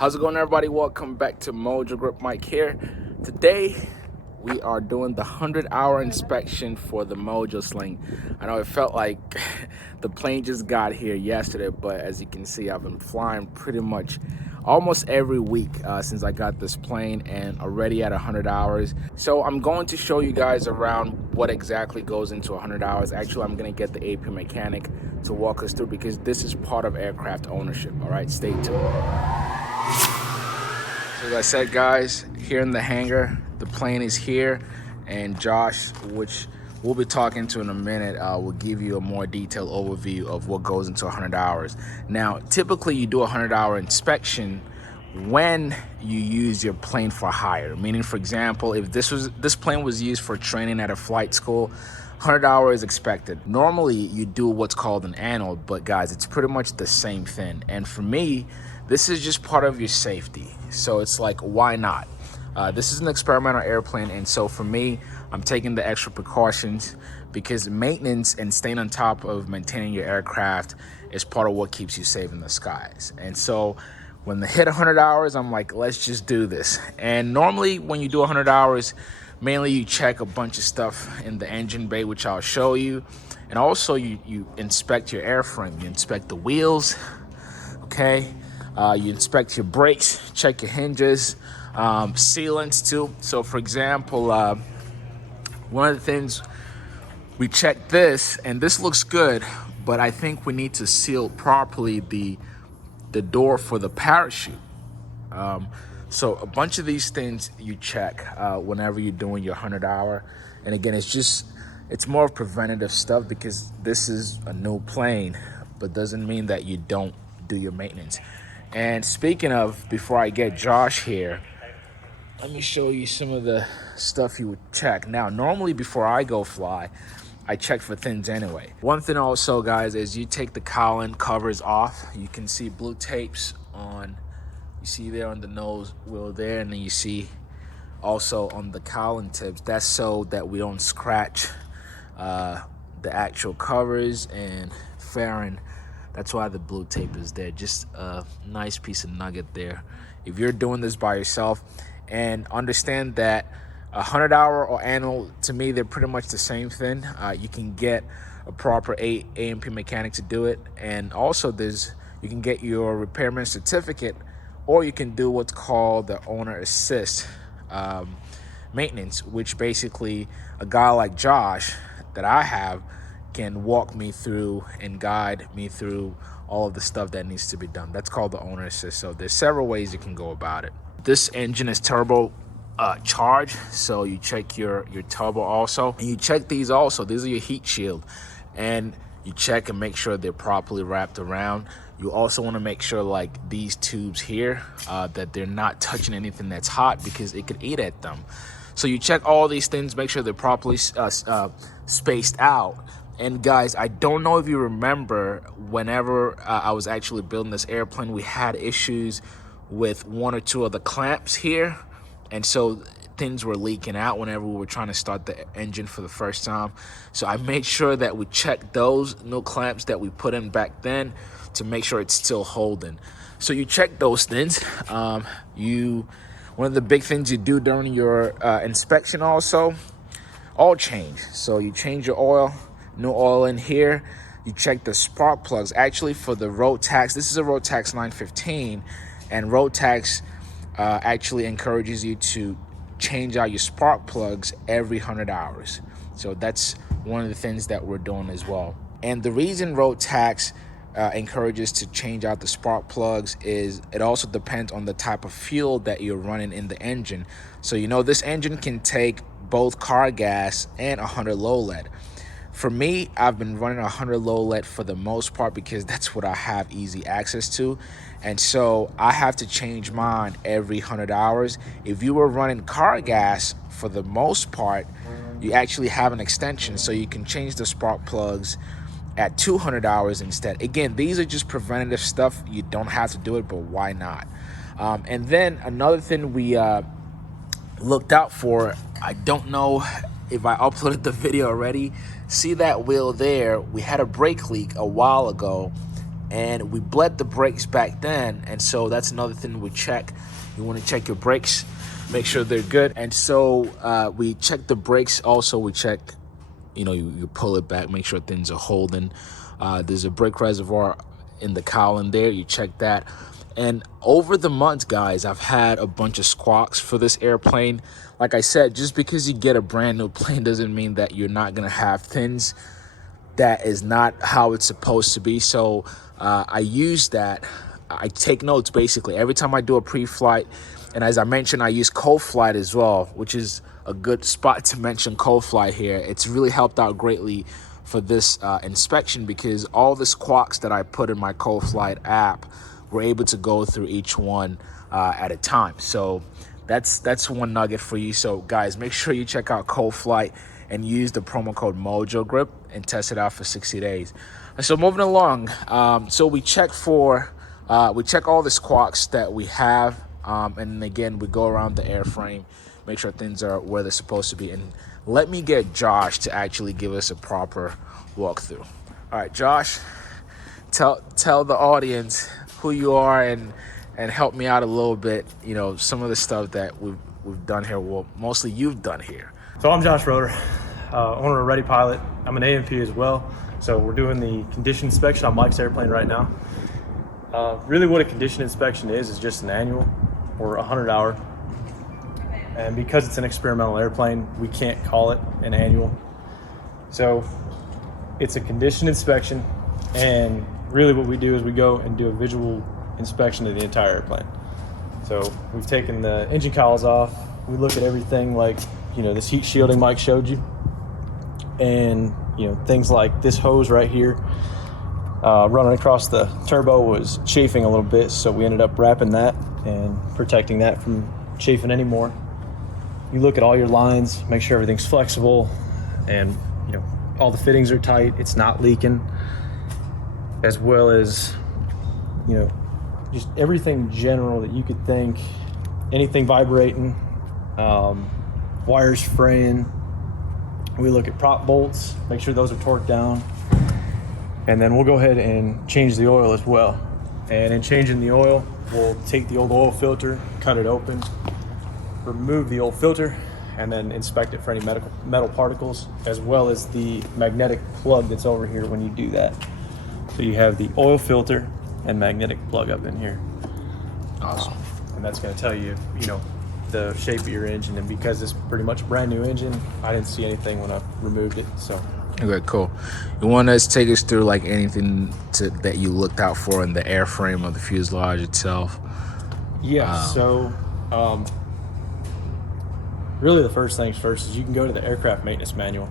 How's it going, everybody? Welcome back to Mojo Grip. Mike here. Today we are doing the 100-hour inspection for the Mojo Sling. I know it felt like the plane just got here yesterday, but as you can see, I've been flying pretty much almost every week since I got this plane, and already at 100 hours. So I'm going to show you guys around what exactly goes into 100 hours. Actually, I'm going to get the AP mechanic to walk us through, because this is part of aircraft ownership. All right, stay tuned. So as I said, guys, here in the hangar, the plane is here, and Josh, which we'll be talking to in a minute, will give you a more detailed overview of what goes into 100 hours. Now, typically you do a 100-hour inspection when you use your plane for hire, meaning, for example, if this plane was used for training at a flight school, 100 hours is expected. Normally you do what's called an annual, but guys, it's pretty much the same thing. And for me, this is just part of your safety. So it's like, why not? This is an experimental airplane, and so for me, I'm taking the extra precautions because maintenance and staying on top of maintaining your aircraft is part of what keeps you safe in the skies. And so when they hit 100 hours, I'm like, let's just do this. And normally when you do 100 hours, mainly you check a bunch of stuff in the engine bay, which I'll show you. And also you inspect your airframe, you inspect the wheels, okay? You inspect your brakes, check your hinges, sealants too. So for example, one of the things, we checked this, and this looks good, but I think we need to seal properly the door for the parachute. So a bunch of these things you check whenever you're doing your 100-hour. And again, it's more of preventative stuff, because this is a new plane, but doesn't mean that you don't do your maintenance. And speaking of, before I get Josh here, let me show you some of the stuff you would check. Now, normally before I go fly, I check for things anyway. One thing also, guys, is you take the cowling covers off. You can see blue tapes on, you see there on the nose wheel there, and then you see also on the cowling tips. That's so that we don't scratch the actual covers and fairing. That's why the blue tape is there. Just a nice piece of nugget there if you're doing this by yourself. And understand that 100-hour or annual, to me, they're pretty much the same thing. You can get a proper A&P mechanic to do it, and also you can get your repairman certificate, or you can do what's called the owner assist maintenance, which basically a guy like Josh that I have can walk me through and guide me through all of the stuff that needs to be done. That's called the owner assist. So there's several ways you can go about it. This engine is turbo charged, so you check your turbo also, and you check these also. These are your heat shield, and you check and make sure they're properly wrapped around. You also want to make sure, like these tubes here, that they're not touching anything that's hot, because it could eat at them. So you check all these things, make sure they're properly spaced out. And guys, I don't know if you remember, whenever I was actually building this airplane, we had issues with one or two of the clamps here. And so things were leaking out whenever we were trying to start the engine for the first time. So I made sure that we checked those new clamps that we put in back then to make sure it's still holding. So you check those things. One of the big things you do during your inspection also, oil change. So you change your oil. New oil in here. You check the spark plugs. Actually, for the Rotax, this is a Rotax 915, and Rotax actually encourages you to change out your spark plugs every 100 hours. So that's one of the things that we're doing as well. And the reason Rotax encourages to change out the spark plugs is it also depends on the type of fuel that you're running in the engine. So this engine can take both car gas and 100 low lead. For me, I've been running 100 low lead for the most part, because that's what I have easy access to. And so I have to change mine every 100 hours. If you were running car gas, for the most part, you actually have an extension, so you can change the spark plugs at 200 hours instead. Again, these are just preventative stuff. You don't have to do it, but why not? And then another thing we looked out for, I don't know if I uploaded the video already. See that wheel there? We had a brake leak a while ago, and we bled the brakes back then. And so that's another thing we check. You want to check your brakes, make sure they're good. And so we check the brakes. Also, we check, you pull it back, make sure things are holding. There's a brake reservoir in the cowling there. You check that. And over the months, guys, I've had a bunch of squawks for this airplane. Like I said, just because you get a brand new plane doesn't mean that you're not going to have things. That is not how it's supposed to be. So I use that. I take notes basically every time I do a pre-flight. And as I mentioned, I use cold flight as well, which is a good spot to mention cold flight here. It's really helped out greatly for this inspection, because all the squawks that I put in my cold flight app, we're able to go through each one at a time. So that's one nugget for you. So guys, make sure you check out cold flight and use the promo code Mojo Grip and test it out for 60 days. And so moving along, so we check all the squawks that we have, and again we go around the airframe, make sure things are where they're supposed to be. And let me get Josh to actually give us a proper walkthrough. All right, Josh, tell the audience who you are and help me out a little bit. Some of the stuff that we've done here. Well, mostly you've done here. So I'm Josh Roeder, owner of Ready Pilot. I'm an AMP as well. So we're doing the condition inspection on Mike's airplane right now. Really what a condition inspection is just an annual or 100-hour. And because it's an experimental airplane, we can't call it an annual. So it's a condition inspection, and really what we do is we go and do a visual inspection of the entire airplane. So we've taken the engine cowls off. We look at everything like, this heat shielding Mike showed you. And, things like this hose right here running across the turbo was chafing a little bit. So we ended up wrapping that and protecting that from chafing anymore. You look at all your lines, make sure everything's flexible and, all the fittings are tight. It's not leaking. As well as, just everything general that you could think, anything vibrating, wires fraying. We look at prop bolts, make sure those are torqued down. And then we'll go ahead and change the oil as well. And in changing the oil, we'll take the old oil filter, cut it open, remove the old filter, and then inspect it for any metal particles, as well as the magnetic plug that's over here when you do that. So you have the oil filter and magnetic plug up in here. Awesome. And that's going to tell you, the shape of your engine. And because it's pretty much a brand new engine, I didn't see anything when I removed it. So. Okay, cool. You want to take us through like anything that you looked out for in the airframe or the fuselage itself? Yeah. So really the first things first is you can go to the aircraft maintenance manual.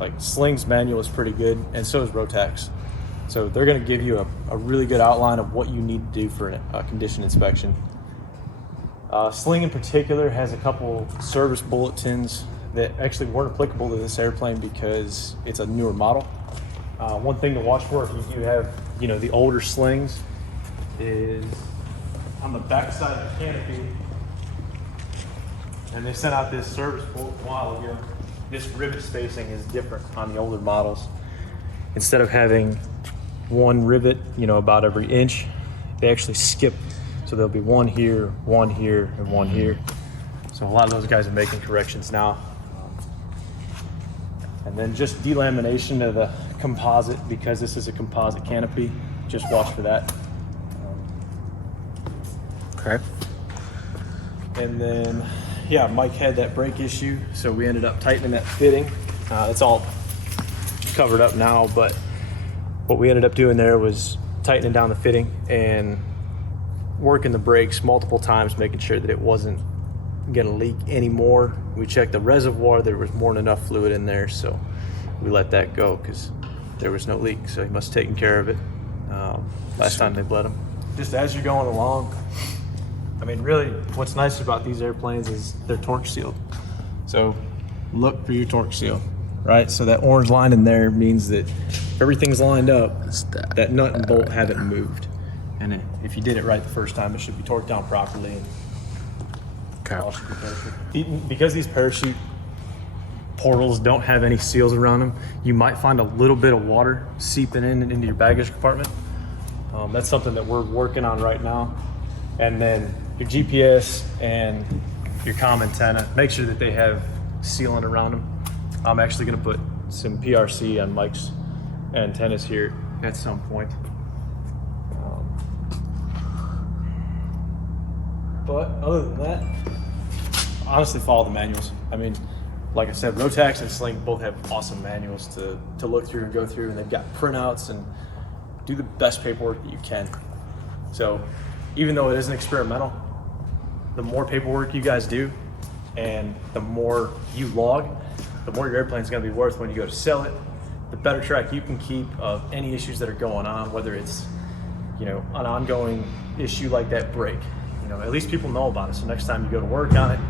Like Sling's manual is pretty good, and so is Rotax. So they're going to give you a really good outline of what you need to do for a condition inspection. Sling in particular has a couple service bulletins that actually weren't applicable to this airplane because it's a newer model. One thing to watch for if you do have, the older Slings is on the back side of the canopy. And they sent out this service bulletin a while ago. This rivet spacing is different on the older models. Instead of having one rivet, about every inch, they actually skip. So there'll be one here, and one here. So a lot of those guys are making corrections now. And then just delamination of the composite, because this is a composite canopy. Just watch for that. Okay. And then, Mike had that brake issue, so we ended up tightening that fitting. It's all covered up now, but what we ended up doing there was tightening down the fitting and working the brakes multiple times, making sure that it wasn't gonna leak anymore. We checked the reservoir, there was more than enough fluid in there, so we let that go because there was no leak, so he must have taken care of it last time they bled them. Just as you're going along, really what's nice about these airplanes is they're torque sealed. So look for your torque seal, right? So that orange line in there means that everything's lined up, that nut and bolt haven't moved. And if you did it right the first time, it should be torqued down properly. Because these parachute portals don't have any seals around them, you might find a little bit of water seeping into your baggage compartment. That's something that we're working on right now. And then your GPS and your comm antenna, make sure that they have sealant around them. I'm actually going to put some PRC on Mike's antennas here at some point. But other than that, honestly, follow the manuals. I mean, like I said, Rotax and Sling both have awesome manuals to look through and go through, and they've got printouts, and do the best paperwork that you can. So even though it isn't experimental, the more paperwork you guys do and the more you log, the more your airplane's gonna be worth when you go to sell it. The better track you can keep of any issues that are going on, whether it's, you know, an ongoing issue like that break. You know, at least people know about it. So next time you go to work on it,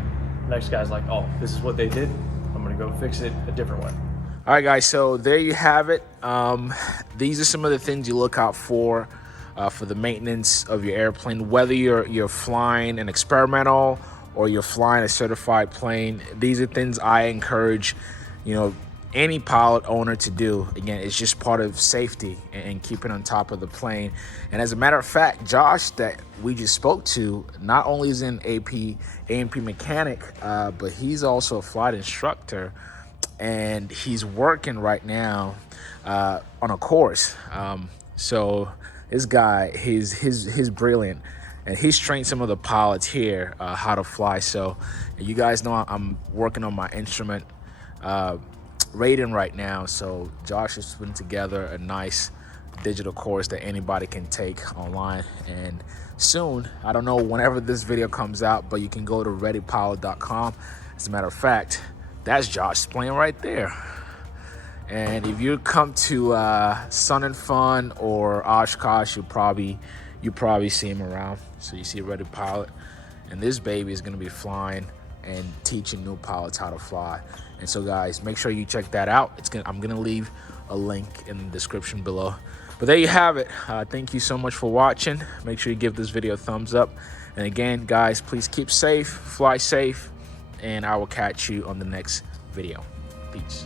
the next guy's like, oh, this is what they did. I'm gonna go fix it a different way. All right, guys, so there you have it. These are some of the things you look out for the maintenance of your airplane, whether you're flying an experimental or you're flying a certified plane. These are things I encourage, you know, any pilot owner to do. Again, it's just part of safety and keeping on top of the plane. And as a matter of fact, Josh, that we just spoke to, not only is an A&P mechanic, but he's also a flight instructor, and he's working right now on a course. So this guy, he's brilliant, and he's trained some of the pilots here how to fly. So you guys know I'm working on my instrument rating right now. So Josh has put together a nice digital course that anybody can take online, and soon, I don't know whenever this video comes out, but you can go to readypilot.com. As a matter of fact, that's Josh's plane right there. And if you come to Sun and Fun or Oshkosh, you probably see him around. So you see Ready Pilot, and this baby is going to be flying and teaching new pilots how to fly. And so, guys, make sure you check that out. I'm going to leave a link in the description below. But there you have it. Thank you so much for watching. Make sure you give this video a thumbs up. And again, guys, please keep safe, fly safe, and I will catch you on the next video. Peace.